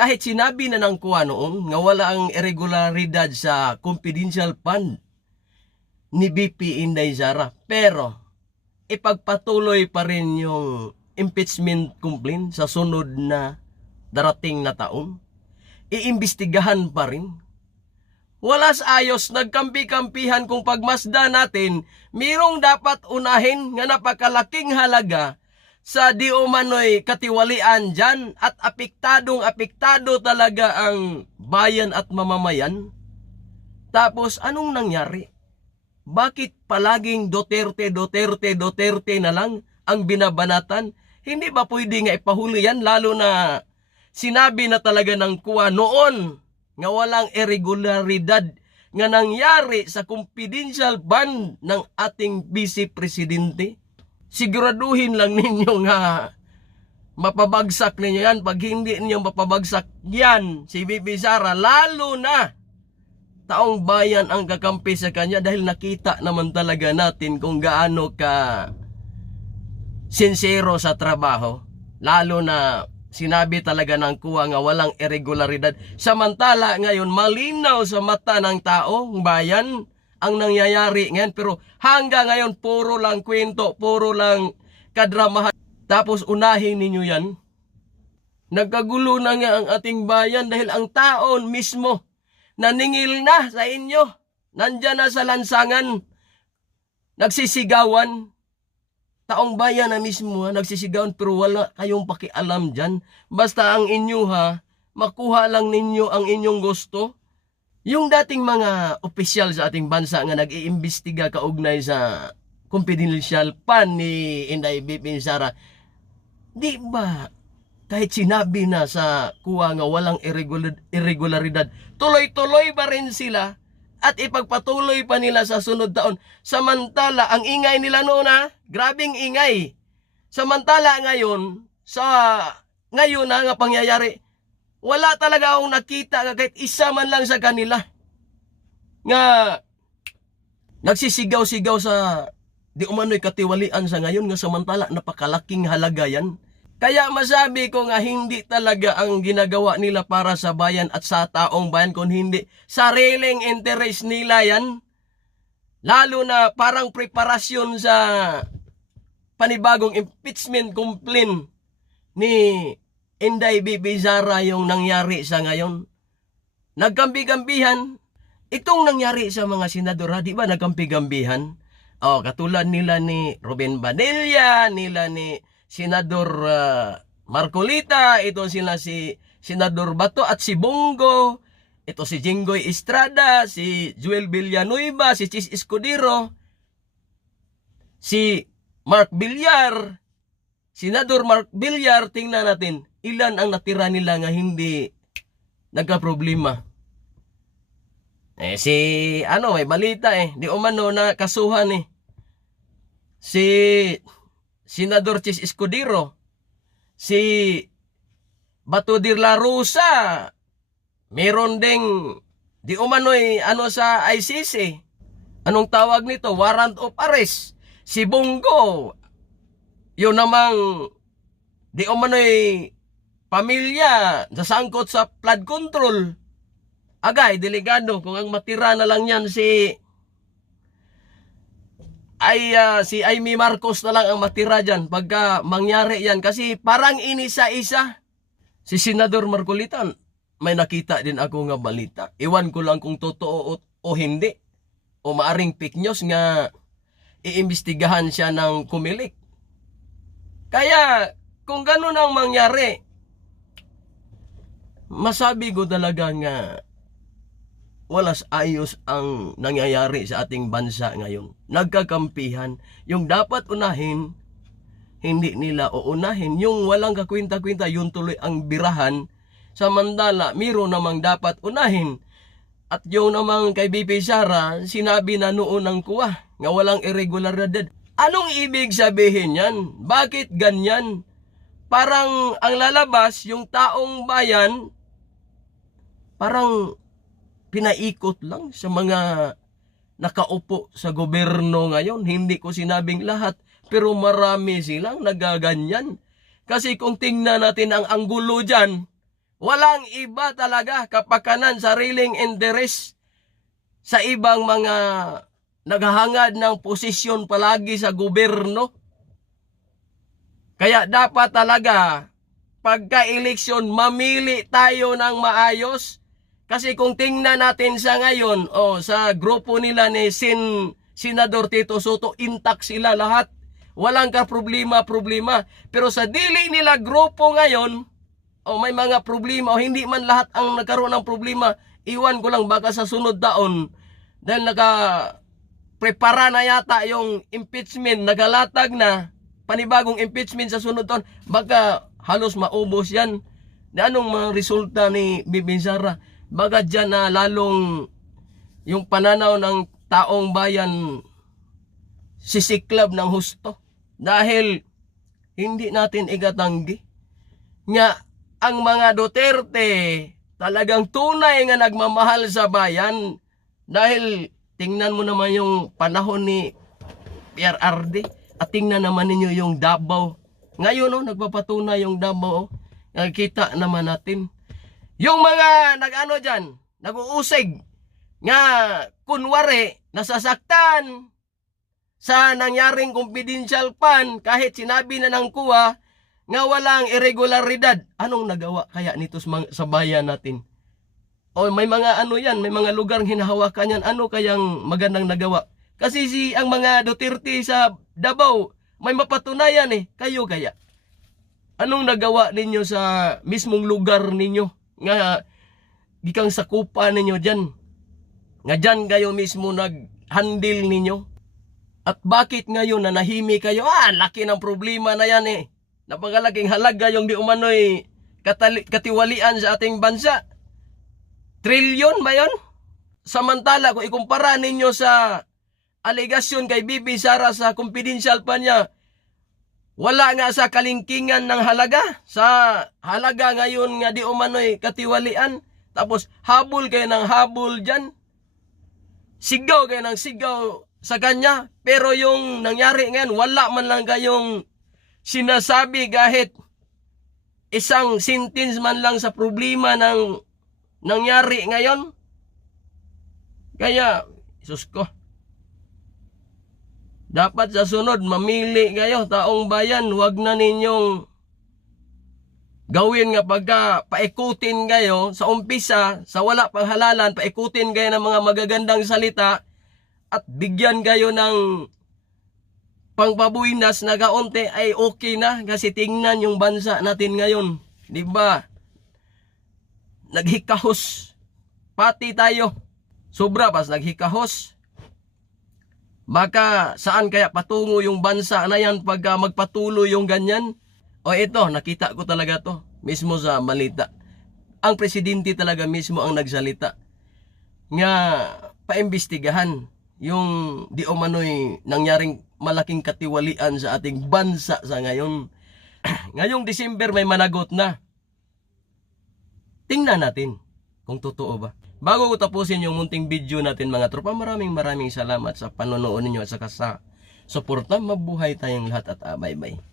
kahit sinabi na ng kuha noon nga wala ang irregularidad sa confidential fund ni BP Inday Sara. Pero, ipagpatuloy pa rin yung impeachment complaint sa sunod na darating na taon. Iimbestigahan pa rin. Walas ayos, nagkampi-kampihan kung pagmasda natin, mirong dapat unahin nga napakalaking halaga sa di umano'y katiwalian dyan at apektadong apektado talaga ang bayan at mamamayan. Tapos anong nangyari? Bakit palaging Duterte, Duterte, Duterte na lang ang binabanatan? Hindi ba pwede nga ipahuli yan lalo na sinabi na talaga ng kuwa noon nga walang irregularidad nga nangyari sa confidential fund ng ating vice presidente? Siguraduhin lang ninyo nga mapabagsak ninyo yan. Pag hindi ninyo mapabagsak yan, si Bibi Sara, lalo na taong bayan ang kakampi sa kanya dahil nakita naman talaga natin kung gaano ka sincero sa trabaho. Lalo na sinabi talaga ng kuwa nga walang irregularidad. Samantala ngayon malinaw sa mata ng tao, bayan, ang nangyayari ngayon. Pero hanggang ngayon, puro lang kwento, puro lang kadramahan. Tapos unahin ninyo yan. Nagkagulo na nga ang ating bayan dahil ang taon mismo naningil na sa inyo. Nandyan na sa lansangan. Nagsisigawan. Taong bayan na mismo ha, nagsisigawan pero wala kayong pakialam dyan. Basta ang inyo ha, makuha lang ninyo ang inyong gusto. Yung dating mga opisyal sa ating bansa nga nag-iimbestiga kaugnay sa confidential fund ni Inday Bipin Sara, di ba kahit sinabi na sa kuha nga walang irregular, irregularidad, tuloy-tuloy pa rin sila at ipagpatuloy pa nila sa sunod taon. Samantala, ang ingay nila noon ha, grabing ingay. Samantala ngayon, sa ngayon na nga pangyayari, wala talaga akong nakita kahit isa man lang sa kanila nga nagsisigaw-sigaw sa di umano'y katiwalian sa ngayon nga samantala napakalaking halaga yan. Kaya masabi ko nga hindi talaga ang ginagawa nila para sa bayan at sa taong bayan kung hindi sariling interest nila yan. Lalo na parang preparasyon sa panibagong impeachment complaint ni Inday Bibi Zara yung nangyari sa ngayon. Nagkampi-kampihan. Itong nangyari sa mga senador, ha, di ba nagkampi-kampihan? Oh, katulad nila ni Ruben Badilla, nila ni Senador ah, Marcolita, ito sila si Senador Bato at si Bongo, ito si Jinggoy Estrada, si Joel Villanueva, si Chis Escudero, si Mark Villar, Senador Mark Villar, tingnan natin, ilan ang natira nila nga hindi nagka-problema. Eh, si, ano, may balita eh, di umano na kasuhan eh. Si, Senador Chis Escudero, si Batudir La Rosa, meron ding, di umano eh, ano sa ICC, anong tawag nito, warrant of arrest. Si Bongo, yun namang di umano'y pamilya nasangkot sa flood control. Agay, delegado, kung ang matira na lang yan si ay ah, si Amy Marcos na lang ang matira dyan pagka mangyari yan. Kasi parang inisa-isa. Si Senador Marcolitan, may nakita din ako nga balita. Iwan ko lang kung totoo o, o hindi. O maaring fake news nga iimbestigahan siya ng kumilik. Kaya, kung ganun ang mangyari, masabi ko talaga nga walas ayos ang nangyayari sa ating bansa ngayon. Nagkakampihan. Yung dapat unahin, hindi nila uunahin. Yung walang kakwinta-kwinta, yun tuloy ang birahan. Samantala, miro namang dapat unahin. At yung namang kay BP Sara, sinabi na noon ng kuwa nga walang irregularidad. Anong ibig sabihin yan? Bakit ganyan? Parang ang lalabas, yung taong bayan, parang pinaikot lang sa mga nakaupo sa gobyerno ngayon. Hindi ko sinabing lahat, pero marami silang nagaganyan. Kasi kung tingnan natin ang anggulo dyan, Walang iba talaga kapakanan sariling interes sa ibang mga naghahangad ng posisyon palagi sa gobyerno. Kaya dapat talaga pagka-eleksyon mamili tayo ng maayos. Kasi kung tingnan natin sa ngayon, oh, sa grupo nila ni Sin Senador Tito Soto, intact sila lahat. Walang ka problema problema. Pero sa dili nila grupo ngayon, o may mga problema o hindi man lahat ang nagkaroon ng problema, iwan ko lang baka sa sunod taon dahil naka prepara na yata yung impeachment, nagalatag na panibagong impeachment sa sunod taon, baka halos maubos yan. Na anong mga resulta ni Bibin Sara? Baga dyan na lalong yung pananaw ng taong bayan sisiklab ng husto. Dahil hindi natin igatanggi. Nga ang mga Duterte talagang tunay nga nagmamahal sa bayan dahil tingnan mo naman yung panahon ni PRRD at tingnan naman ninyo yung Davao. Ngayon oh, nagpapatunay yung Davao. Oh. Nakikita naman natin. Yung mga nag-ano dyan, nag-uusig nga kunwari nasasaktan sa nangyaring confidential fund kahit sinabi na ng kuwa nga walang irregularidad. Anong nagawa kaya nito sa bayan natin? O may mga ano yan, may mga lugar hinahawakan yan. Ano kayang magandang nagawa? Kasi si ang mga Duterte sa Davao, may mapatunayan eh. Kayo kaya? Anong nagawa ninyo sa mismong lugar ninyo? Nga, gikang sakupan ninyo dyan. Nga dyan kayo mismo nag-handle ninyo. At bakit ngayon na nahimi kayo? Ah, laki ng problema na yan eh. Napakalaking halaga yung di umano'y katiwalian sa ating bansa. Trilyon ba yun? Samantala, kung ikumpara ninyo sa aligasyon kay Bibi Sara sa confidential pa niya, wala nga sa kalingkingan ng halaga. Sa halaga ngayon nga di umano'y katiwalian. Tapos habol kayo ng habol dyan. Sigaw kayo ng sigaw sa kanya. Pero yung nangyari ngayon, wala man lang kayong sinasabi kahit isang sentence man lang sa problema ng nangyari ngayon. Kaya, Isus ko, dapat sa sunod, mamili kayo, taong bayan, huwag na ninyong gawin nga pagka paikutin kayo sa umpisa, sa wala pang halalan, paikutin kayo ng mga magagandang salita at bigyan kayo ng pangbabuinas na kaunti ay okay na kasi tingnan yung bansa natin ngayon. Di ba? Naghikahos. Pati tayo. Sobra pas naghikahos. Baka saan kaya patungo yung bansa na yan pag ah, magpatuloy yung ganyan? O ito, nakita ko talaga to. Mismo sa malita. Ang presidente talaga mismo ang nagsalita. Nga paimbestigahan yung di umano'y nangyaring malaking katiwalian sa ating bansa sa ngayon. Ngayong December may managot na. Tingnan natin kung totoo ba. Bago ko tapusin yung munting video natin mga tropa, maraming maraming salamat sa panonood ninyo at saka sa suporta. Mabuhay tayong lahat at ah, bye bye.